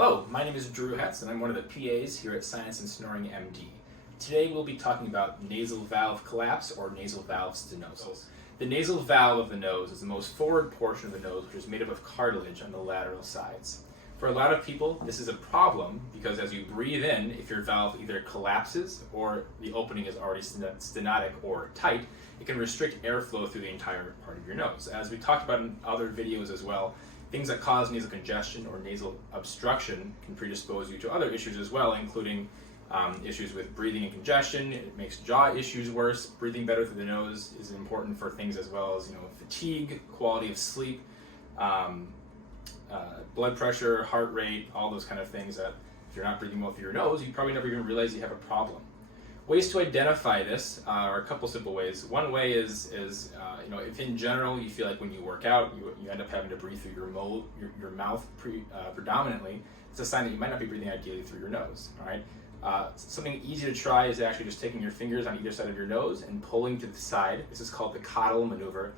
Hello, my name is Drew Hetz and I'm one of the PAs here at Sinus and Snoring MD. Today we'll be talking about nasal valve collapse or nasal valve stenosis. The nasal valve of the nose is the most forward portion of the nose, which is made up of cartilage on the lateral sides. For a lot of people, this is a problem because as you breathe in, if your valve either collapses or the opening is already stenotic or tight, it can restrict airflow through the entire part of your nose. As we talked about in other videos as well, things that cause nasal congestion or nasal obstruction can predispose you to other issues as well, including issues with breathing and congestion. It makes jaw issues worse. Breathing better through the nose is important for things as well as fatigue, quality of sleep, blood pressure, heart rate, all those kind of things that if you're not breathing well through your nose, you probably never even realize you have a problem. Ways to identify this are a couple simple ways. One way is if in general you feel like when you work out you end up having to breathe through your mouth predominantly, it's a sign that you might not be breathing ideally through your nose. All right. Something easy to try is actually just taking your fingers on either side of your nose and pulling to the side. This is called the Cottle maneuver.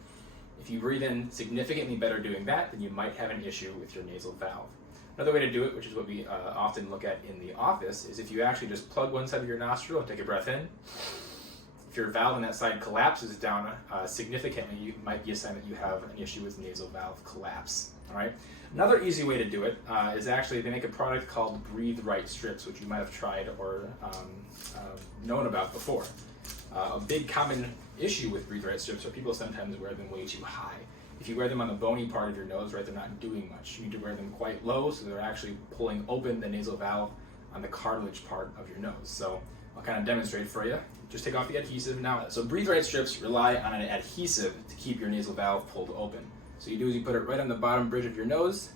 If you breathe in significantly better doing that, then you might have an issue with your nasal valve. Another way to do it, which is what we often look at in the office, is if you actually just plug one side of your nostril and take a breath in. If your valve on that side collapses down significantly, it might be a sign that you have an issue with nasal valve collapse. All right. Another easy way to do it is actually they make a product called Breathe Right strips, which you might have tried or known about before. A big common issue with Breathe Right strips are people sometimes wear them way too high. If you wear them on the bony part of your nose, right, they're not doing much. You need to wear them quite low so they're actually pulling open the nasal valve on the cartilage part of your nose. So I'll kind of demonstrate for you. Just take off the adhesive now. So Breathe Right strips rely on an adhesive to keep your nasal valve pulled open. So you do is you put it right on the bottom bridge of your nose,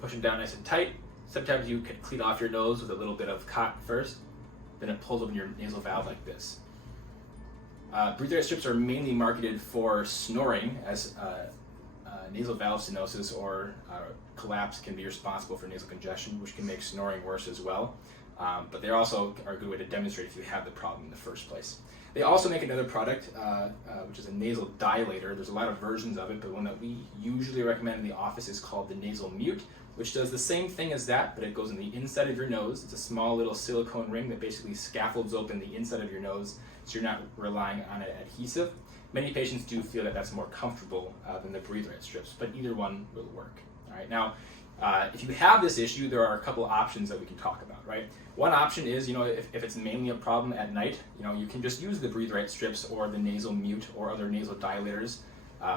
push it down nice and tight. Sometimes you can clean off your nose with a little bit of cotton first, then it pulls open your nasal valve like this. Breathe Right strips are mainly marketed for snoring, as nasal valve stenosis or collapse can be responsible for nasal congestion, which can make snoring worse as well. But they also are a good way to demonstrate if you have the problem in the first place. They also make another product, which is a nasal dilator. There's a lot of versions of it, but one that we usually recommend in the office is called the Nasal Mute, which does the same thing as that, but it goes in the inside of your nose. It's a small little silicone ring that basically scaffolds open the inside of your nose, so you're not relying on an adhesive. Many patients do feel that that's more comfortable than the Breathe Right strips, but either one will work. All right. Now, if you have this issue, there are a couple options that we can talk about, right? One option is, if it's mainly a problem at night, you can just use the Breathe Right strips or the Nasal Mute or other nasal dilators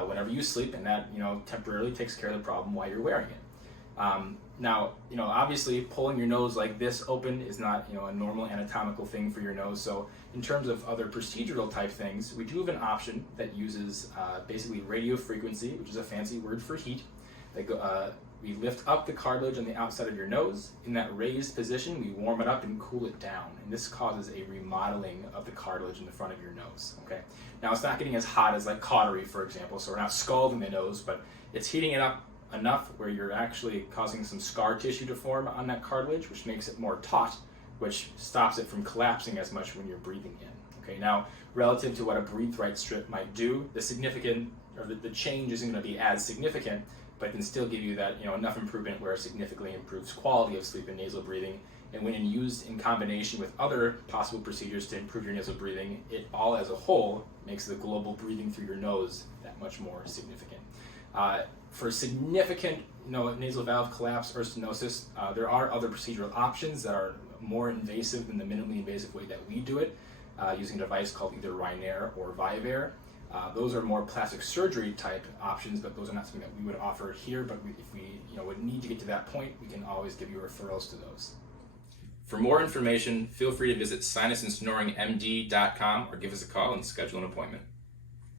whenever you sleep, and that, temporarily takes care of the problem while you're wearing it. Now, obviously pulling your nose like this open is not, a normal anatomical thing for your nose. So in terms of other procedural type things, we do have an option that uses basically radio frequency, which is a fancy word for heat. We lift up the cartilage on the outside of your nose. In that raised position, we warm it up and cool it down. And this causes a remodeling of the cartilage in the front of your nose, okay? Now, it's not getting as hot as like cautery, for example, so we're not scalding the nose, but it's heating it up enough where you're actually causing some scar tissue to form on that cartilage, which makes it more taut, which stops it from collapsing as much when you're breathing in. Okay, now relative to what a Breathe Right strip might do, the change isn't going to be as significant, but can still give you that enough improvement where it significantly improves quality of sleep and nasal breathing. And when used in combination with other possible procedures to improve your nasal breathing, it all as a whole makes the global breathing through your nose that much more significant. For significant nasal valve collapse or stenosis, there are other procedural options that are more invasive than the minimally invasive way that we do it, using a device called either Rynair or Vivair. Those are more plastic surgery type options, but those are not something that we would offer here. But if we would need to get to that point, we can always give you referrals to those. For more information, feel free to visit sinusandsnoringmd.com or give us a call and schedule an appointment.